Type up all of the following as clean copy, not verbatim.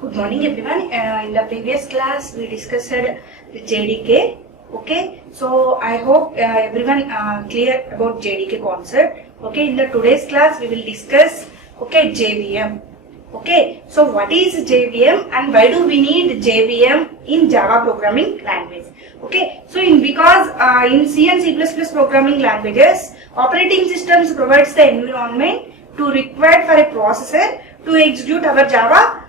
Good morning everyone. In the previous class we discussed the JDK. Okay, so I hope everyone clear about JDK concept. Okay, in the today's class we will discuss JVM. Okay, so what is JVM and why do we need JVM in Java programming language? Okay, so because in C and C++ programming languages, operating systems provides the environment to required for a processor to execute our Java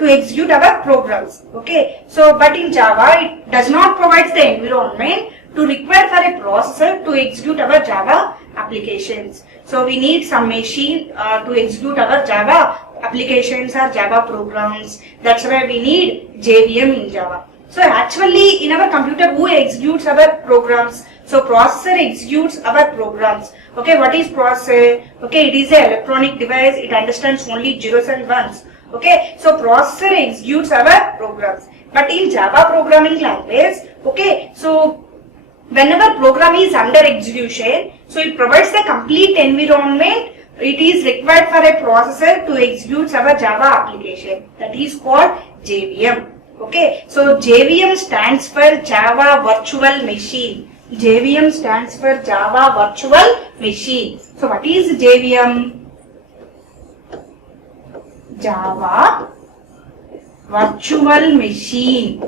to execute our programs. Okay, so but in Java it does not provide the environment to require for a processor to execute our Java applications. So we need some machine to execute our Java applications or Java programs. That's why we need JVM in Java. So actually in our computer who executes our programs? So processor executes our programs. Okay, what is processor? Okay, it is an electronic device. It understands only zeros and ones. Okay, so processor executes our programs. But in Java programming language, okay, so whenever program is under execution, so it provides the complete environment. It is required for a processor to execute our Java application. That is called JVM. Okay, so JVM stands for Java Virtual Machine. JVM stands for Java Virtual Machine. So what is JVM? Java Virtual Machine.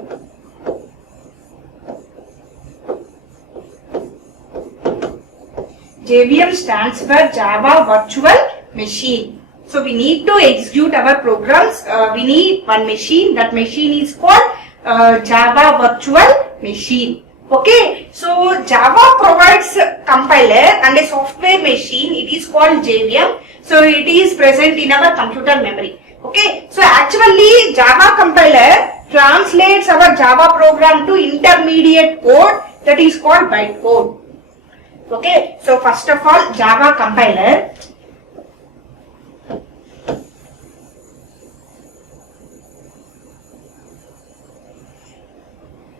JVM stands for Java Virtual Machine. So we need to execute our programs. We need one machine. That machine is called Java Virtual Machine. Okay, so Java provides compiler and a software machine. It is called JVM. So it is present in our computer memory. Okay, so actually Java compiler translates our Java program to intermediate code, that is called bytecode. Okay, so first of all Java compiler.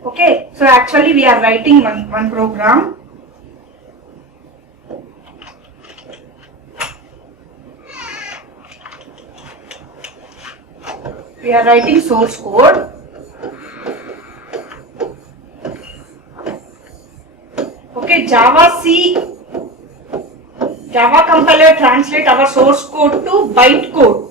Okay, so actually we are writing one program. We are writing source code. Okay, Java compiler translate our source code to bytecode.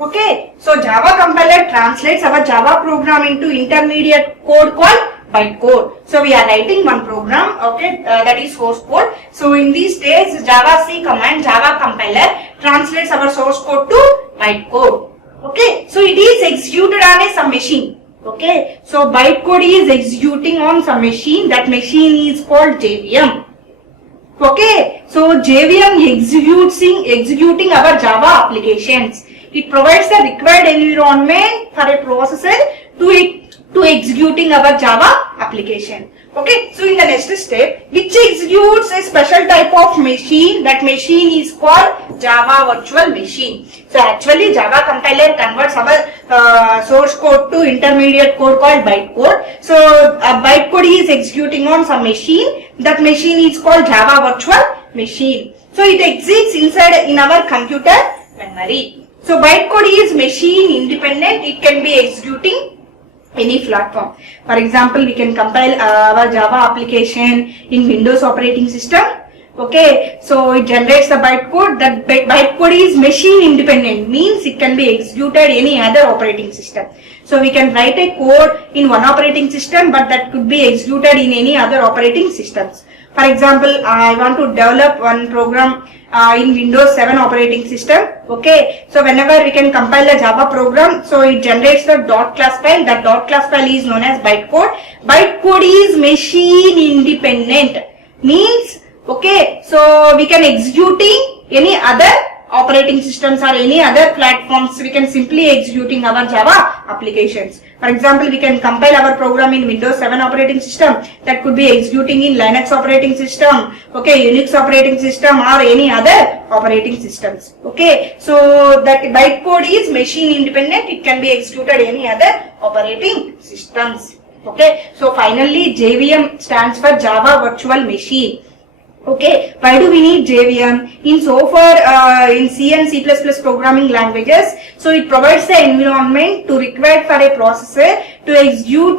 Okay, so Java compiler translates our Java program into intermediate code called bytecode. So we are writing one program, okay, that is source code. So in these days, Java C command, Java compiler translates our source code to bytecode. Okay, so it is executed on some machine. Okay, so bytecode is executing on some machine. That machine is called JVM. Okay, so JVM executing our Java applications. It provides the required environment for a processor to executing our Java application. Okay, so in the next step, which executes a special type of machine, that machine is called Java Virtual Machine. So actually Java compiler converts our source code to intermediate code called bytecode. So bytecode is executing on some machine. That machine is called Java Virtual Machine. So it exists inside in our computer memory. So bytecode is machine independent. It can be executing any platform. For example, we can compile our Java application in Windows operating system. Okay, so it generates the bytecode. That bytecode is machine independent, means it can be executed any other operating system. So we can write a code in one operating system, but that could be executed in any other operating systems. For example, I want to develop one program in Windows 7 operating system. Okay, so whenever we can compile the Java program, so it generates the .class file. That .class file is known as bytecode. Bytecode is machine independent, means okay, so we can executing any other operating systems or any other platforms. We can simply executing our Java applications. For example, we can compile our program in Windows 7 operating system. That could be executing in Linux operating system, okay, Unix operating system or any other operating systems. Okay, so that bytecode is machine independent. It can be executed any other operating systems. Okay, so finally JVM stands for Java Virtual Machine. Okay, why do we need JVM? In in C and C++ programming languages, so it provides the environment to required for a processor to execute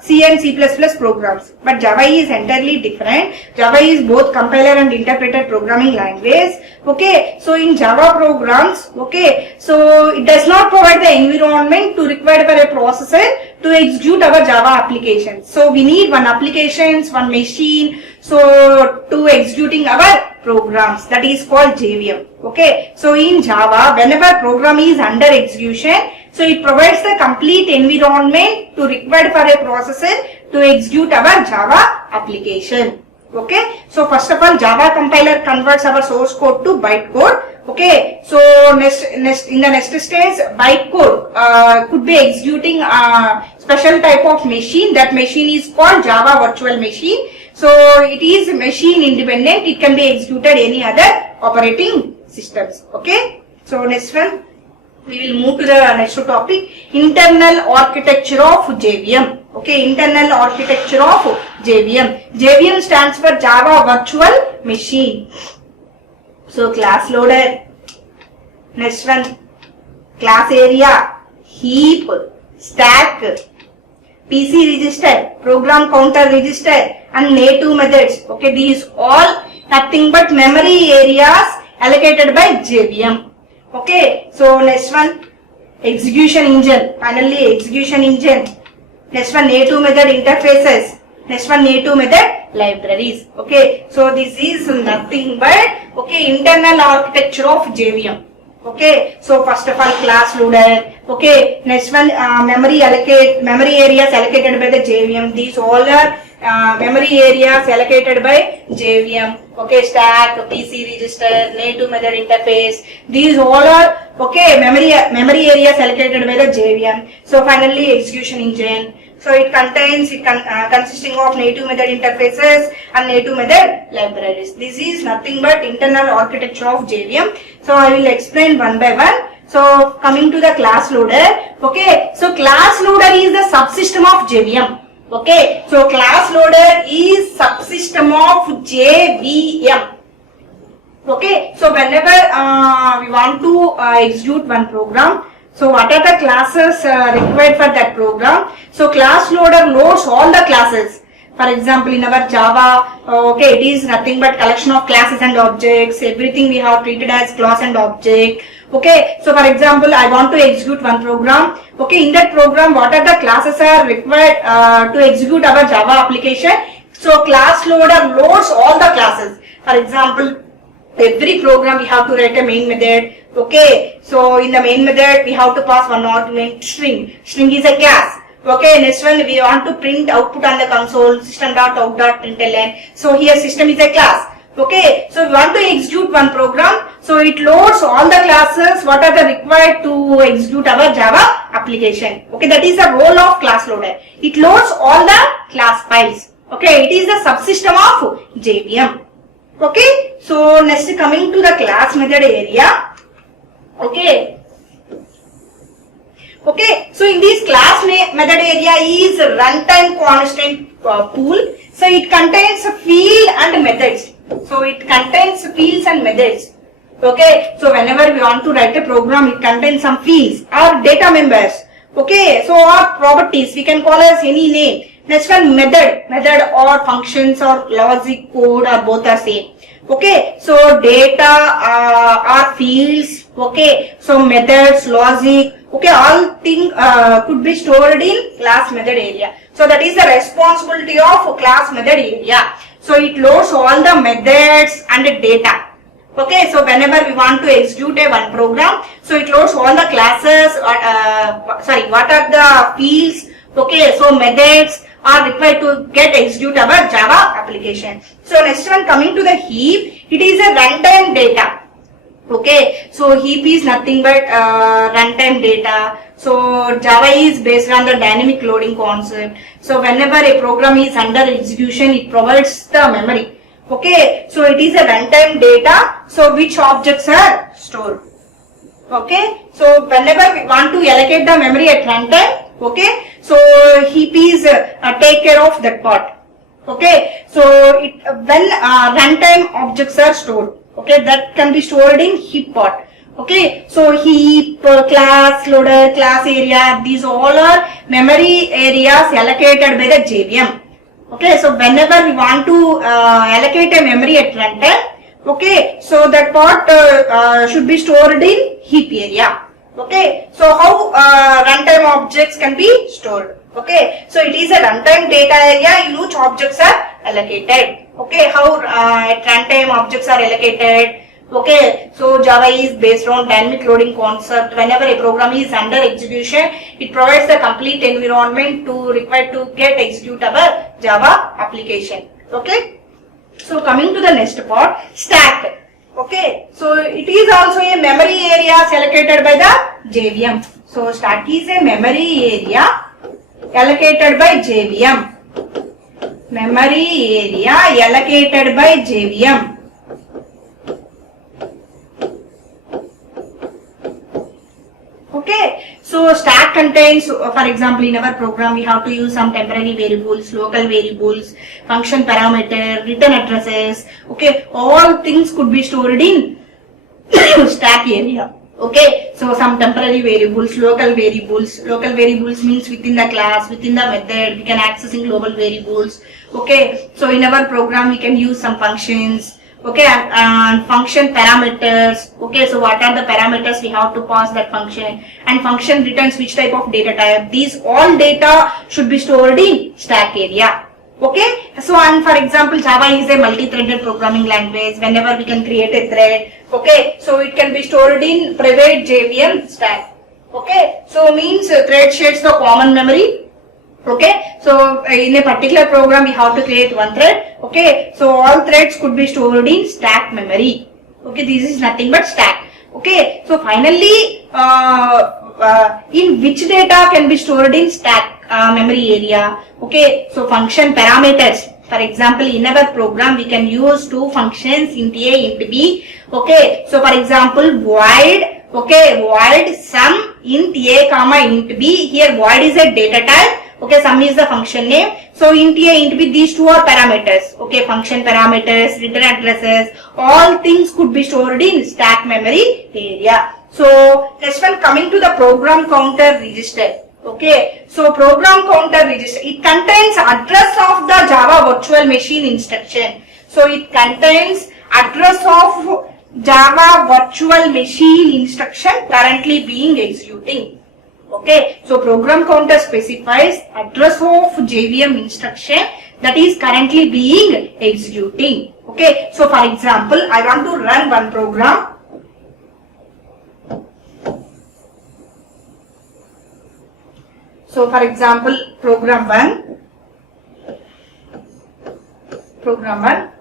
C and C++ programs. But Java is entirely different. Java is both compiler and interpreter programming language. Okay, so in Java programs, okay, so it does not provide the environment to required for a processor to execute our Java application. So we need one applications, one machine, so to executing our programs, that is called JVM. Okay, so in Java, whenever program is under execution, so it provides the complete environment to required for a processor to execute our Java application. Okay, so first of all, Java compiler converts our source code to bytecode. Okay, so in the next stage, bytecode could be executing a special type of machine. That machine is called Java virtual machine. So it is machine independent. It can be executed any other operating systems. Okay, so next one, we will move to the next topic, internal architecture of JVM. Okay, internal architecture of JVM. JVM stands for Java Virtual Machine. So class loader, next one, class area, heap, stack, PC register, program counter register, and native methods. Okay, these all nothing but memory areas allocated by JVM. Okay, so next one, execution engine. Finally, execution engine. Next one, native method interfaces. Next one, native method libraries. Okay, so this is nothing but internal architecture of JVM. Okay, so first of all, class loader. Okay, next one, memory areas allocated by the JVM. These all are memory areas allocated by JVM. Okay, stack, PC register, native method interface. These all are memory areas allocated by the JVM. So finally, execution engine. So it consisting of native method interfaces and native method libraries. This is nothing but internal architecture of JVM. So I will explain one by one. So coming to the class loader. Okay, so class loader is the subsystem of JVM. Okay, so class loader is subsystem of JVM. Okay, so whenever we want to execute one program, so what are the classes required for that program? So class loader loads all the classes. For example, in our Java, it is nothing but collection of classes and objects. Everything we have treated as class and object. Okay, so for example, I want to execute one program. Okay, in that program, what are the classes are required to execute our Java application? So class loader loads all the classes. For example, every program we have to write a main method. Okay, so in the main method we have to pass one argument, string. String is a class. Okay, next one we want to print output on the console, system.out.println. So here system is a class. Okay, so we want to execute one program. So it loads all the classes what are the required to execute our Java application. Okay, that is the role of class loader. It loads all the class files. Okay, it is the subsystem of JVM. Okay, so next coming to the class method area. Okay, so in this class method area is runtime constant pool. So it contains field and methods. So it contains fields and methods. Okay, so whenever we want to write a program, it contains some fields or data members. Okay, so or properties, we can call as any name. Next one, method or functions or logic code or both are same. Okay, so data or fields. Okay, so methods, logic. Okay, all things could be stored in class method area. So that is the responsibility of class method area. So it loads all the methods and data. Okay, so whenever we want to execute a one program, so it loads all the classes, what are the fields, okay, so methods are required to get execute our Java application. So next one, coming to the heap, it is a runtime data. Okay, so heap is nothing but runtime data. So Java is based on the dynamic loading concept. So whenever a program is under execution, it provides the memory. Okay, so it is a runtime data. So which objects are stored. Okay, so whenever we want to allocate the memory at runtime, okay, so heap is take care of that part. Okay, so when runtime objects are stored, okay, that can be stored in heap part. Okay, so heap, class, loader, class area, these all are memory areas allocated by the JVM. Okay, so whenever we want to allocate a memory at runtime, okay, so that part should be stored in heap area. Okay, so how runtime objects can be stored? Okay, so it is a runtime data area in which objects are allocated. Okay, how at runtime objects are allocated? Okay, so Java is based on dynamic loading concept. Whenever a program is under execution, it provides the complete environment to required to get executable Java application. Okay, so coming to the next part, stack. Okay, so it is also a memory area allocated by the JVM. So stack is a memory area allocated by JVM. Memory area allocated by JVM. Okay, so stack contains, for example, in our program we have to use some temporary variables, local variables, function parameter, return addresses. Okay, all things could be stored in stack area. Okay, so some temporary variables, local variables. Local variables means within the class, within the method, we can accessing global variables. Okay, so in our program we can use some functions. Okay, and function parameters. Okay, so what are the parameters we have to pass that function, and function returns which type of data type. These all data should be stored in stack area. Okay, so and for example, Java is a multi-threaded programming language. Whenever we can create a thread, okay, so it can be stored in private JVM stack. Okay, so means thread shares the common memory. Okay, so in a particular program we have to create one thread. Okay, so all threads could be stored in stack memory. Okay, this is nothing but stack. Okay, so finally in which data can be stored in stack memory area? Okay, so function parameters. For example, in our program we can use two functions, int a, int b. Okay, so for example, void. Okay, void sum int a comma int b. Here void is a data type. Okay, sum is the function name. So int a, int b, these two are parameters. Okay, function parameters, return addresses, all things could be stored in stack memory area. So next one, coming to the program counter register. Okay, so program counter register, it contains address of the Java virtual machine instruction. So it contains address of Java virtual machine instruction currently being executing. Okay, so program counter specifies address of JVM instruction that is currently being executing. Okay, so for example, I want to run one program. So for example, program 1.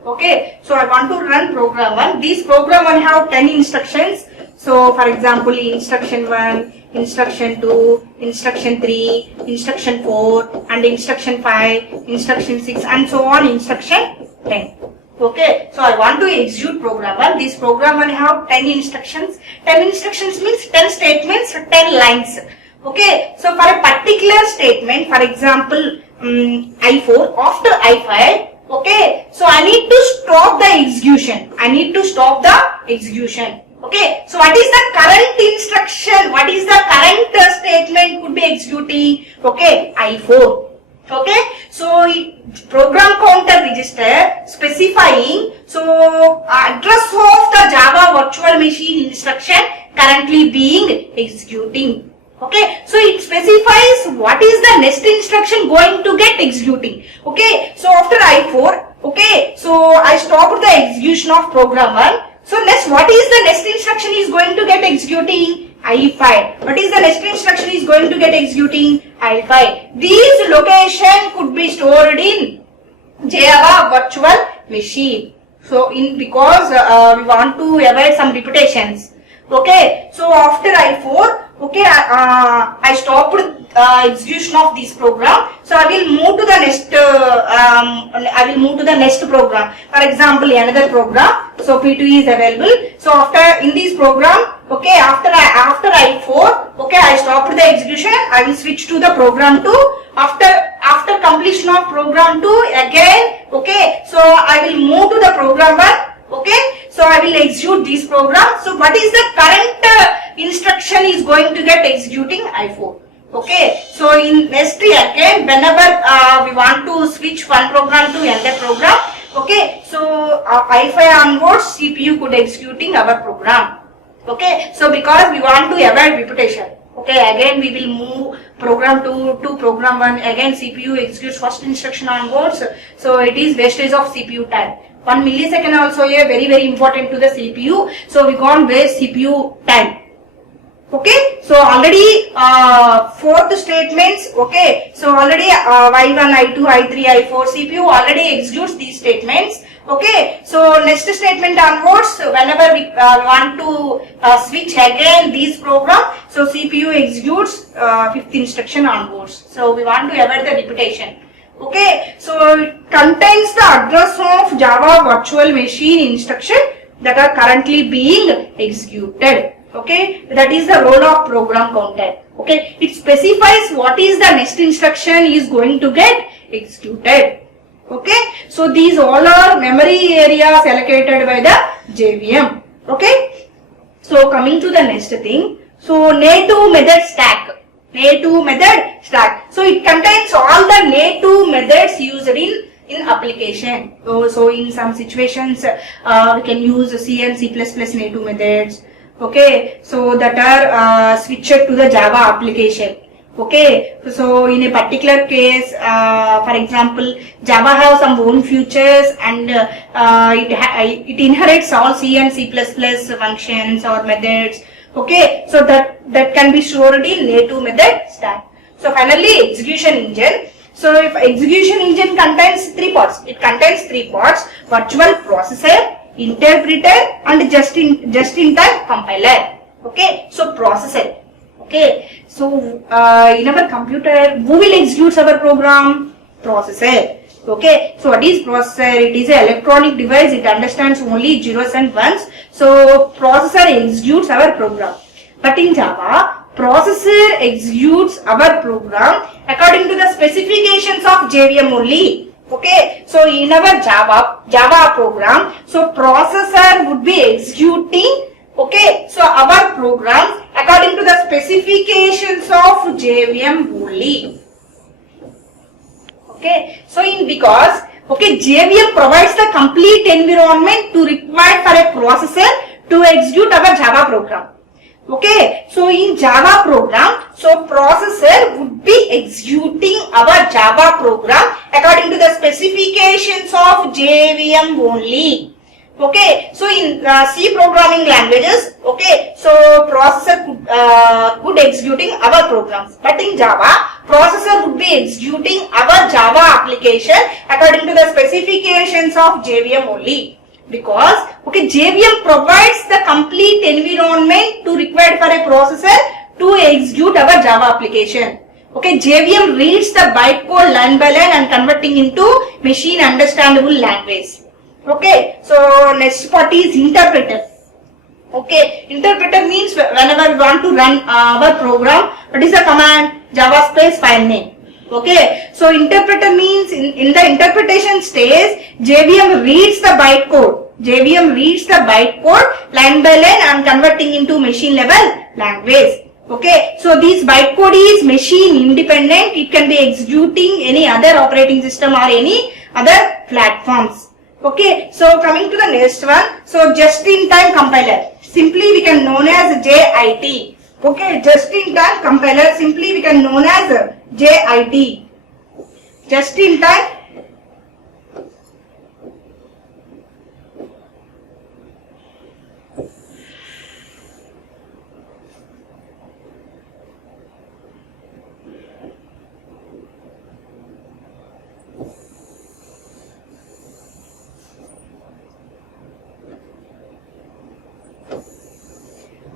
Okay, so I want to run program 1. This program 1 have 10 instructions. So for example, instruction 1, instruction 2, instruction 3, instruction 4 and instruction 5, instruction 6 and so on, instruction 10. Okay, so I want to execute program 1. This program 1 have 10 instructions. 10 instructions means 10 statements, 10 lines. Okay, so for a particular statement, for example, I4, after I5, okay, so I need to stop the execution. Okay, so what is the current instruction? What is the current statement could be executing? Okay, I4. Okay, so program counter register specifying so address of the Java virtual machine instruction currently being executing. Okay, so it specifies what is the next instruction going to get executing. Okay, so after I4, okay, so I stopped the execution of program 1. So next, what is the next instruction is going to get executing? I5. What is the next instruction is going to get executing? I5. These location could be stored in Java virtual machine. So because we want to avoid some repetitions. Okay, so after I4, okay, I stopped execution of this program. So I will move to the next program. For example, another program. So P2 is available. So after in this program, okay, after I4, okay, I stopped the execution. I will switch to the program 2. After completion of program 2, again Okay, so I will move to the program 1. Okay, so I will execute this program. So what is the current instruction is going to get executing I4. Okay, so in next again, whenever we want to switch one program to another program, okay, so I5 onwards CPU could executing our program. Okay, so because we want to avoid repetition. Okay, again we will move program 2 to program 1. Again CPU executes first instruction onwards. So it is wastage of CPU time. 1 millisecond also a very important to the CPU. So we can't waste CPU time. Okay, so already fourth statements. Okay, so already Y1, I2, I3, I4 CPU already executes these statements. Okay, so next statement onwards, whenever we want to switch again these program, so CPU executes fifth instruction onwards. So we want to avoid the repetition. Okay, so it contains the address of Java virtual machine instruction that are currently being executed. Okay, that is the role of program counter. Okay, it specifies what is the next instruction is going to get executed. Okay, so these all are memory areas allocated by the JVM. Okay, so coming to the next thing, so native method stack. Native method stack. So it contains all the native methods used in application. So in some situations we can use C and C++ native methods. Okay, so that are switched to the Java application. Okay, so in a particular case, for example, Java have some own features and it inherits all C and C++ functions or methods. Okay, so that can be stored in native method stack. So finally, execution engine. So if execution engine contains three parts, it contains three parts: virtual processor, interpreter, and just-in-time compiler. Okay, so processor. Okay, so in our computer, who will execute our program? Processor. Okay, so what is processor? It is an electronic device. It understands only zeros and ones. So processor executes our program. But in Java, processor executes our program according to the specifications of JVM only. Okay, so in our Java program, so processor would be executing, okay, so our program according to the specifications of JVM only. Okay, so because JVM provides the complete environment to required for a processor to execute our Java program. Okay, so in Java program, so processor would be executing our Java program according to the specifications of JVM only. Okay, so in C programming languages, okay, so processor could executing our programs, but in Java, processor would be executing our Java application according to the specifications of JVM only. Because JVM provides the complete environment to required for a processor to execute our Java application. Okay, JVM reads the bytecode line by line and converting into machine understandable language. Okay, so next part is interpreter. Okay, interpreter means whenever we want to run our program, what is the command? Java space file name. Okay, so interpreter means in the interpretation stage, JVM reads the bytecode. JVM reads the bytecode line by line and converting into machine level language. Okay, so this bytecode is machine independent. It can be executing any other operating system or any other platforms. Okay, so coming to the next one, so just-in-time compiler. Simply we can known as JIT. Okay, just-in-time compiler, simply we can known as JIT. Just-in-time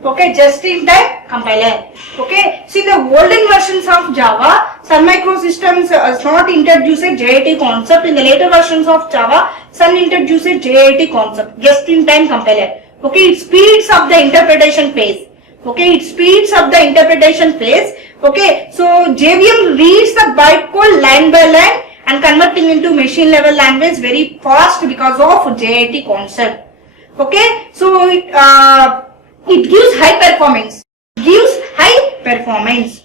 okay, just-in-time compiler. Okay, see the olden versions of Java, Sun Microsystems has not introduced a JIT concept. In the later versions of Java, Sun introduced a JIT concept, just-in-time compiler. Okay, it speeds up the interpretation phase. Okay, it speeds up the interpretation phase. Okay, so JVM reads the bytecode line by line and converting into machine level language very fast because of JIT concept. Okay, so it gives high performance.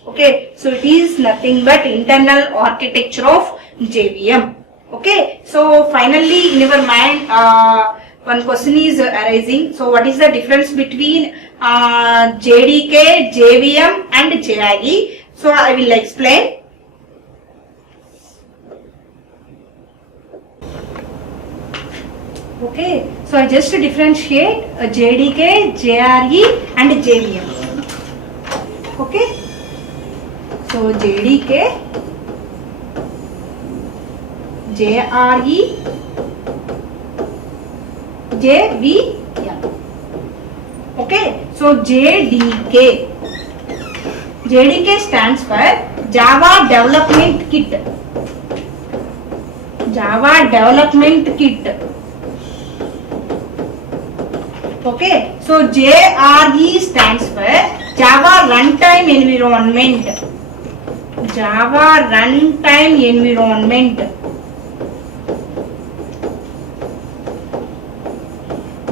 Okay, so it is nothing but internal architecture of JVM. Okay, so finally in your mind one question is arising. So what is the difference between JDK, JVM and JIE? So I will explain. Okay, so I just differentiate JDK, JRE and JVM. Okay, so JDK, JRE, JVM. Okay, so JDK stands for Java Development Kit. Java Development Kit. Okay, so JRE stands for Java Runtime Environment. Java Runtime Environment.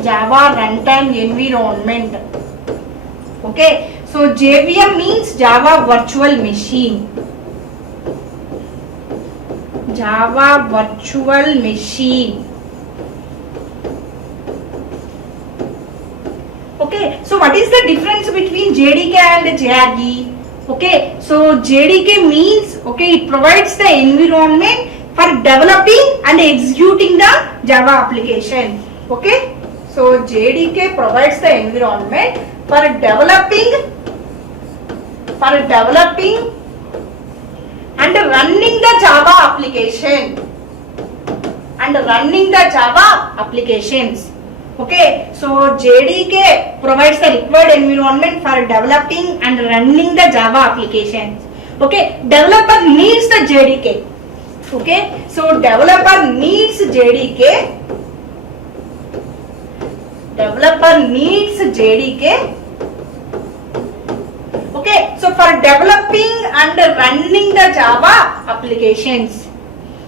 Java Runtime Environment. Okay, so JVM means Java Virtual Machine. Java Virtual Machine. Okay, so what is the difference between JDK and JRE? Okay, so JDK means, okay, it provides the environment for developing and executing the Java application. Okay, so JDK provides the environment for developing and running the Java application and running the Java applications. Okay, so JDK provides the required environment for developing and running the Java applications. Okay, developer needs the JDK. Okay, so developer needs JDK. Developer needs JDK. Okay, so for developing and running the Java applications.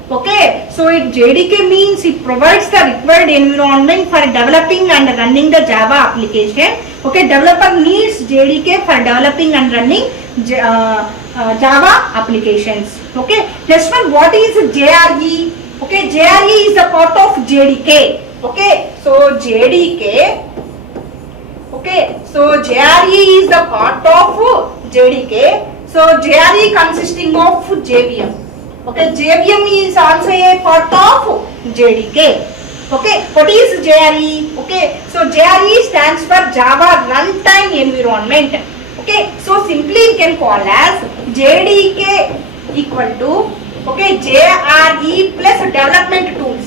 Okay, so JDK means it provides the required environment for developing and running the Java application. Okay, developer needs JDK for developing and running Java applications. Okay, next one, what is JRE? Okay, JRE is a part of JDK. Okay, so JDK. Okay, so JRE is the part of JDK. So JRE consisting of JVM. Okay, JVM is also a part of JDK. Okay, what is JRE? Okay, so JRE stands for Java Runtime Environment. Okay, so simply we can call as JDK equal to, okay, JRE plus development tools.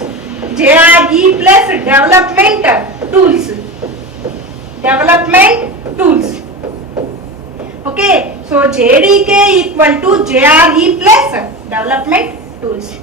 JRE plus development tools. Development tools. Okay, so JDK equal to JRE plus development tools.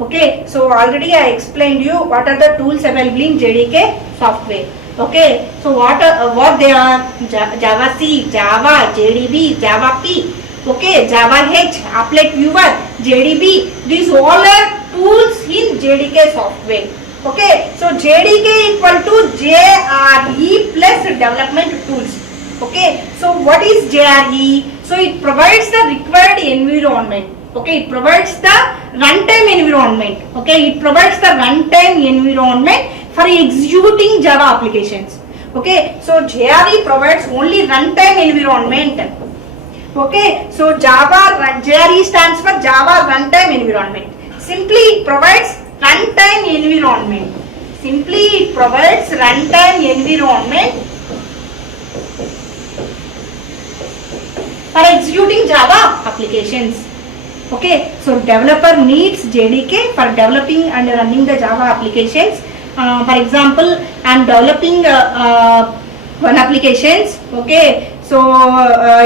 Okay, so already I explained you what are the tools available in JDK software. Okay, so what they are? Java C, Java, JDB, Java P. Okay, Java H, Applet Viewer, JDB. These all are tools in JDK software. Okay, so JDK equal to JRE plus development tools. Okay, so what is JRE? So it provides the required environment. Okay, it provides the runtime environment. Okay, it provides the runtime environment for executing Java applications. Okay, so JRE provides only runtime environment. Okay, so JRE stands for Java Runtime Environment. Simply it provides runtime environment. Simply it provides runtime environment for executing Java applications. Okay, so developer needs JDK for developing and running the Java applications. For example, I am developing one applications. Okay, so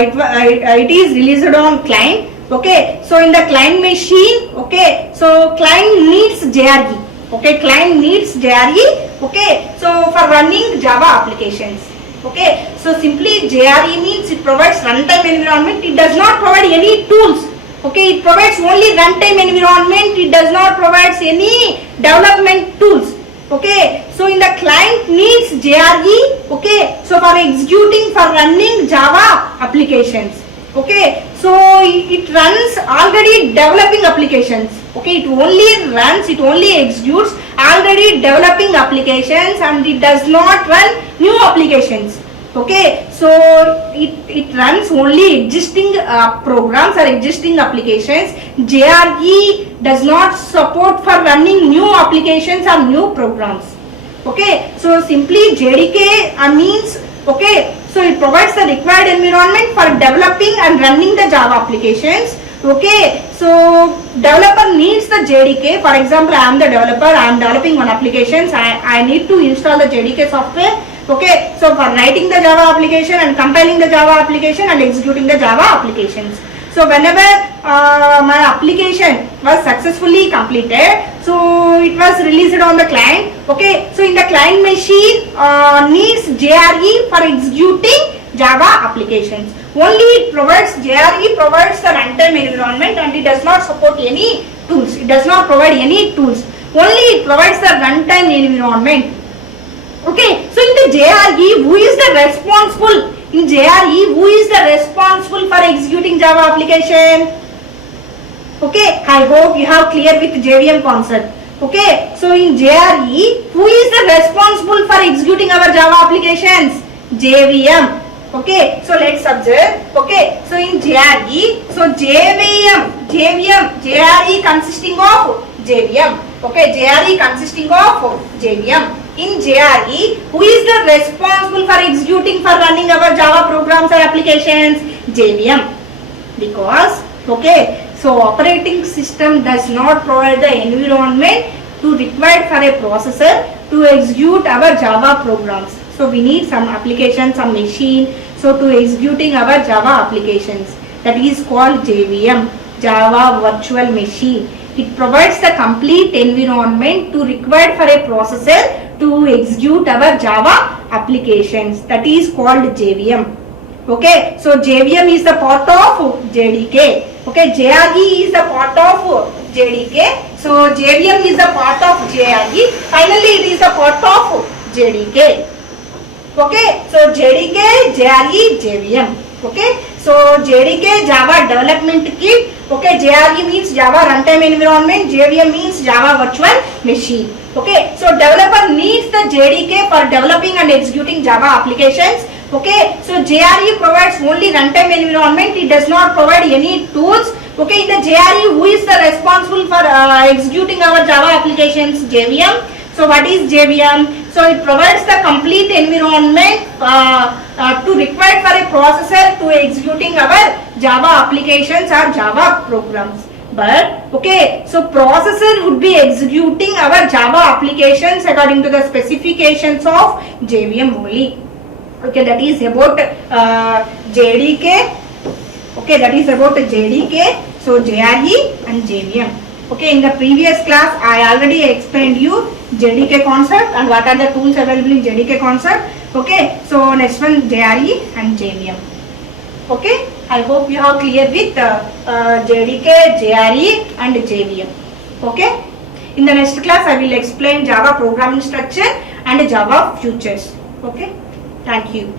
it is released on client. Okay, so in the client machine, okay, so client needs JRE. Okay, client needs JRE. Okay, so for running Java applications. Okay, so simply JRE means it provides runtime environment. It does not provide any tools. Okay, it provides only runtime environment. It does not provide any development tools. Okay, so in the client needs JRE. Okay, so for executing, for running Java applications. Okay, so it runs already developing applications. Okay, it only executes already developing applications, and it does not run new applications. Okay, so it runs only existing programs or existing applications. JRE does not support for running new applications or new programs. Okay, so simply JDK means, okay, so it provides the required environment for developing and running the Java applications. Okay, so developer needs the JDK. For example, I am the developer, I am developing one applications, I need to install the JDK software. Okay, so for writing the Java application and compiling the Java application and executing the Java applications. So whenever my application was successfully completed, so it was released on the client. Okay, so in the client machine needs JRE for executing Java applications. Only it provides, JRE provides the runtime environment, and it does not support any tools. It does not provide any tools. Only it provides the runtime environment. Okay, so in the JRE, who is the responsible? In JRE, who is the responsible for executing Java application? Okay, I hope you have clear with JVM concept. Okay, so in JRE, who is the responsible for executing our Java applications? JVM. Okay, so let's observe. Okay, so in JRE, so JRE consisting of JVM. Okay, JRE consisting of JVM. In JRE, who is the responsible for executing, for running our Java programs or applications? JVM. Because, okay, so operating system does not provide the environment to required for a processor to execute our Java programs. So we need some application, some machine, so to executing our Java applications. That is called JVM, Java Virtual Machine. It provides the complete environment to required for a processor to execute our Java applications. That is called JVM. Okay, so JVM is the part of JDK. Okay, JRE is the part of JDK. So JVM is the part of JRE. Finally, it is the part of JDK. Okay, so JDK, JRE, JVM. Okay, so JDK, Java Development Kit. Okay, JRE means Java Runtime Environment, JVM means Java Virtual Machine. Okay, so developer needs the JDK for developing and executing Java applications. Okay, so JRE provides only runtime environment, it does not provide any tools. Okay, in the JRE, who is the responsible for executing our Java applications? JVM. So what is JVM? So it provides the complete environment to required for a processor to executing our Java applications or Java programs. But okay, so processor would be executing our Java applications according to the specifications of JVM only. Okay, that is about JDK. Okay, that is about JDK. So JRE and JVM. Okay, in the previous class I already explained you JDK concept and what are the tools available in JDK concept. Okay, so next one JRE and JVM. Okay, I hope you are clear with JDK, JRE and JVM. Okay, in the next class I will explain Java programming structure and Java futures. Okay, thank you.